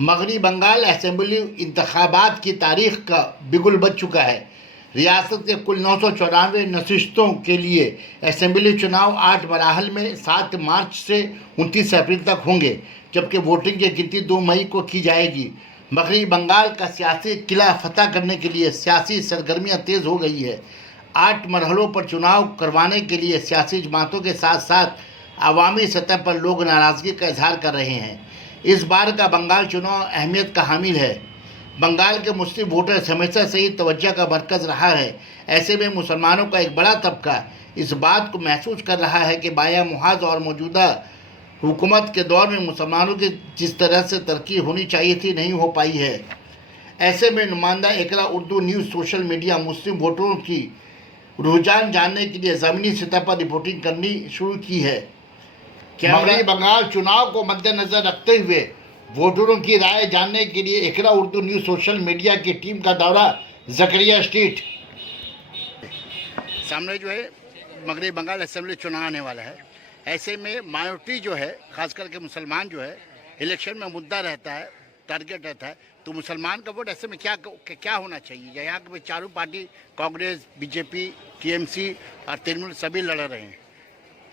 मगरबी बंगाल असेंबली इंतखाबात की तारीख का बिगुल बज चुका है। रियासत के कुल 994 नशिस्तों के लिए असेंबली चुनाव 8 मराहल में 7 मार्च से 29 अप्रैल तक होंगे, जबकि वोटिंग की गिनती 2 मई को की जाएगी। मगरबी बंगाल का सियासी किला फतह करने के लिए सियासी सरगर्मियां तेज हो गई है। 8 मरहलों पर चुनाव करवाने के लिए सियासी जमातों के साथ साथ अवामी सतह पर लोग नाराज़गी का इजहार कर रहे हैं। इस बार का बंगाल चुनाव अहमियत का हामिल है। बंगाल के मुस्लिम वोटर्स हमेशा से ही तवज्जो का मरकज़ रहा है। ऐसे में मुसलमानों का एक बड़ा तबका इस बात को महसूस कर रहा है कि बाया मुहाज और मौजूदा हुकूमत के दौर में मुसलमानों की जिस तरह से तरक्की होनी चाहिए थी, नहीं हो पाई है। ऐसे में नुमाइंदा इकरा उर्दू न्यूज़ सोशल मीडिया मुस्लिम वोटरों की रुझान जानने के लिए ज़मीनी सतह पर रिपोर्टिंग करनी शुरू की है। मगरबी बंगाल चुनाव को मद्देनजर रखते हुए वोटरों की राय जानने के लिए इकरा उर्दू न्यूज़ सोशल मीडिया की टीम का दौरा जकरिया स्ट्रीट। सामने जो है मगरबी बंगाल असेंबली चुनाव आने वाला है। ऐसे में माइनॉरिटी जो है, खास करके मुसलमान जो है, इलेक्शन में मुद्दा रहता है, टारगेट रहता है। तो मुसलमान का वोट ऐसे में क्या होना चाहिए? यहाँ के चारों पार्टी कांग्रेस, बीजेपी, टीएमसी और तृणमूल सभी लड़ रहे हैं।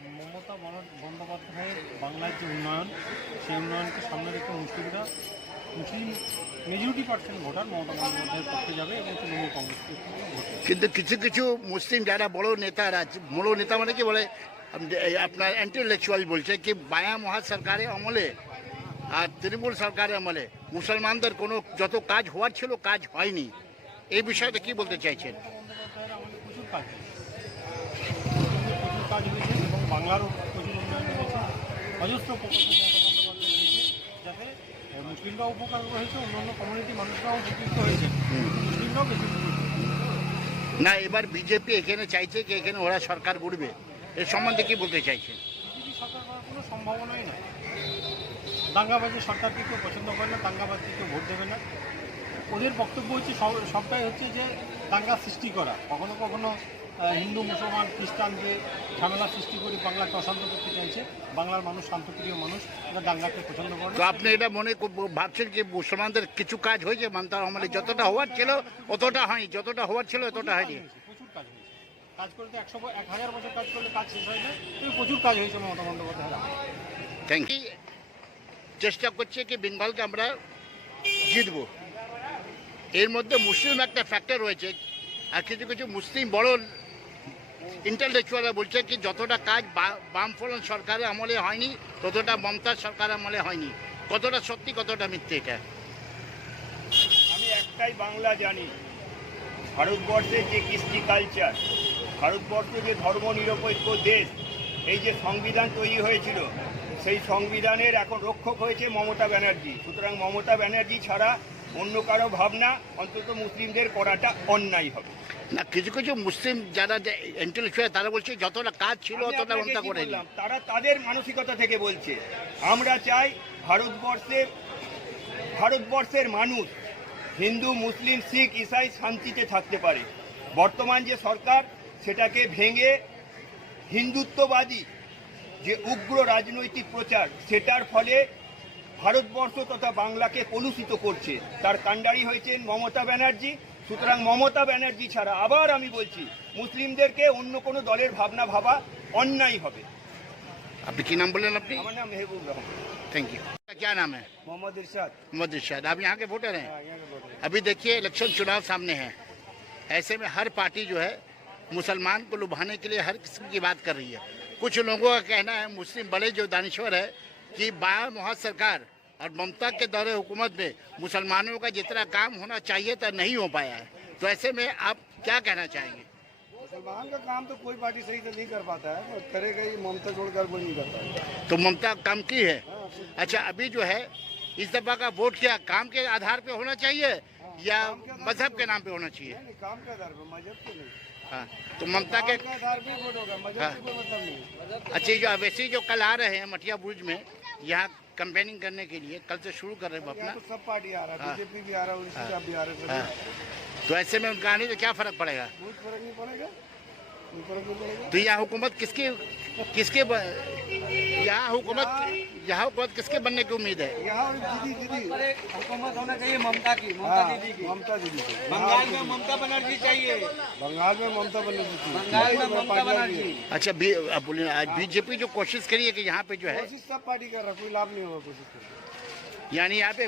মমতা বন্দ্যোপাধ্যায়ের বাংলার যে উন্নয়ন, সেই উন্নয়নকে সামনে রেখে মুসলিম মেজরিটি পার্সেন্ট ভোটার মমতা বন্দ্যোপাধ্যায়ের পক্ষে যাবে এবং তৃণমূল কংগ্রেসকে ভোট দেবে। কিন্তু কিছু কিছু মুসলিম যারা বড় নেতা মানে কি বলে, আপনার ইন্টেলেকচুয়াল বলছে কি বায়া মহাজ সরকারের আমলে আর তৃণমূল সরকারের আমলে মুসলমানদের কোনো যত কাজ হওয়ার ছিল কাজ হয়নি। এই বিষয়টা কি বলতে চাইছেন? বন্দ্যোপাধ্যায়ের আমলে প্রচুর কাজ হয়েছে, প্রচুর কাজ হয়েছে এবং বাংলারও প্রচুর উন্নয়ন হয়েছে। অজস্র প্রকল্প মমতা বন্দ্যোপাধ্যায় হয়েছে, যাতে মুসলিমরাও উপকার হয়েছে, অন্যান্য কমিউনিটি মানুষরাও উপকৃত হয়েছে, মুসলিমরাও বেশি না। এবার বিজেপি এখানে চাইছে কি এখানে ওরা সরকার গড়বে, এর সম্বন্ধে কি বলতে চাইছেন? বিজেপি সরকার করার কোনো সম্ভাবনাই নাই। দাঙ্গাবাজি সরকারকে কেউ পছন্দ করে না, দাঙ্গাবাজি কেউ ভোট দেবে না। ওদের বক্তব্য হচ্ছে সবটাই হচ্ছে যে দাঙ্গা সৃষ্টি করা, কখনো কখনো হিন্দু মুসলমান খ্রিস্টানকে ঝামেলা সৃষ্টি করে বাংলাকে অশান্ত করতে চাইছে। বাংলার মানুষ শান্তপ্রিয় মানুষ, এরা দাঙ্গাকে পছন্দ করে। তো আপনি এটা মনে ভাবছেন কি মুসলমানদের কিছু কাজ হয়েছে মানতার আমলে? যতটা হওয়ার ছিল অতটা হয়নি, যতটা হওয়ার ছিল অতটা হয়নি। প্রচুর কাজ হয়েছে। কাজ করতে 1000 বছর কাজ করলে কাজ শেষ হয় না, কিন্তু প্রচুর কাজ হয়েছে মমতা বন্দ্যোপাধ্যায়ের। Thank you. চেষ্টা করছে কি বেঙ্গলকে আমরা জিতবো। এর মধ্যে মুসলিম একটা ফ্যাক্টর রয়েছে, আর কিছু কিছু মুসলিম বড় ইন্টেলেকচুয়ালরা বলছে কি যতটা কাজ বামফ্রন্ট সরকারের আমলে হয়নি ততটা মমতার সরকারের আমলে হয়নি। কতটা সত্যি কতটা মিথ্যে এটা? আমি একটাই বাংলা জানি, ভারতবর্ষের যে কৃষ্টি কালচার, ভারতবর্ষ যে ধর্মনিরপেক্ষ দেশ, এই যে সংবিধান তৈরি হয়েছিল, সেই সংবিধানের এখন রক্ষক হয়েছে মমতা ব্যানার্জি। সুতরাং মমতা ব্যানার্জি ছাড়া অন্য কারো ভাবনা অন্তত মুসলিমদের করাটা অন্যায় হবে না। কিছু কিছু মুসলিম যারা ইন্টেলেকচুয়াল তারা বলছে যতটা কাজ ছিল ততটা মমতা করে। তারা তাদের মানসিকতা থেকে বলছে। আমরা চাই ভারতবর্ষের মানুষ হিন্দু, মুসলিম, শিখ, ইসাই শান্তিতে থাকতে পারে। বর্তমান যে সরকার সেটাকে ভেঙে হিন্দুত্ববাদী যে উগ্র রাজনৈতিক প্রচার, সেটার ফলে ভারতবর্ষ তথা বাংলাকে কলুষিত করছে। তার কাণ্ডারি হয়েছেন মমতা ব্যানার্জি। সুতরাং মমতা ব্যানার্জি ছাড়া, আবার আমি বলছি, মুসলিমদেরকে অন্য কোনো দলের ভাবনা ভাবা অন্যায় হবে। আপনি কি নাম বললেন? আপনি? আমার नाम महबूब रहमान। Thank you. क्या नाम है? मोहम्मद इरशाद। मोहम्मद इरशाद। आप यहाँ के वोटर हैं? यहाँ के वोटर। अभी देखिए इलेक्शन चुनाव सामने है। ऐसे में हर पार्टी जो है मुसलमान को लुभाने के लिए हर किस्म की बात कर रही है। कुछ लोगों का कहना है, मुस्लिम बड़े जो दानिश्वर है, कि बाया मुहाज सरकार और ममता के दौरे हुकूमत में मुसलमानों का जितना काम होना चाहिए था नहीं हो पाया है। तो ऐसे में आप क्या कहना चाहेंगे? मुसलमान का काम तो कोई पार्टी सही से नहीं कर पाता है, और करेगा ही ममता छोड़कर कोई नहीं करता है। तो ममता काम की है। अच्छा, अभी जो है इस दफा का वोट क्या काम के आधार पे होना चाहिए या मजहब के नाम पे होना चाहिए? नहीं, काम के आधार पर, मजहब के नहीं। हाँ, तो ममता के आधार पे वोट होगा, मजहब से कोई मतलब नहीं। अच्छा, जो वैसे जो कल आ रहे हैं मटिया बुर्ज में यहाँ कैंपेनिंग करने के लिए, कल से शुरू कर रहे हैं अपना, तो सब पार्टी आ रहा है, बीजेपी भी आ रहा है, उड़ीसा भी आ रहा है, तो ऐसे में उनका आने से क्या फर्क पड़ेगा? बहुत फर्क नहीं पड़ेगा। ऊपर क्यों पड़ेगा? तो यहाँ हुकूमत यहाँ हुकूमत किसके बनने की उम्मीद है? यहाँ दीदी हुकूमत होना चाहिए ममता की, ममता दीदी की। बंगाल में ममता बनर्जी चाहिए, बंगाल में ममता बनर्जी थी। बंगाल में ममता बनर्जी। अच्छा अब बोलिए, आज बीजेपी जो कोशिश करी है कि यहाँ पे जो है, कोशिश सब पार्टी कर रहा, कोई लाभ नहीं होगा कोशिश करने। यानी यहाँ पे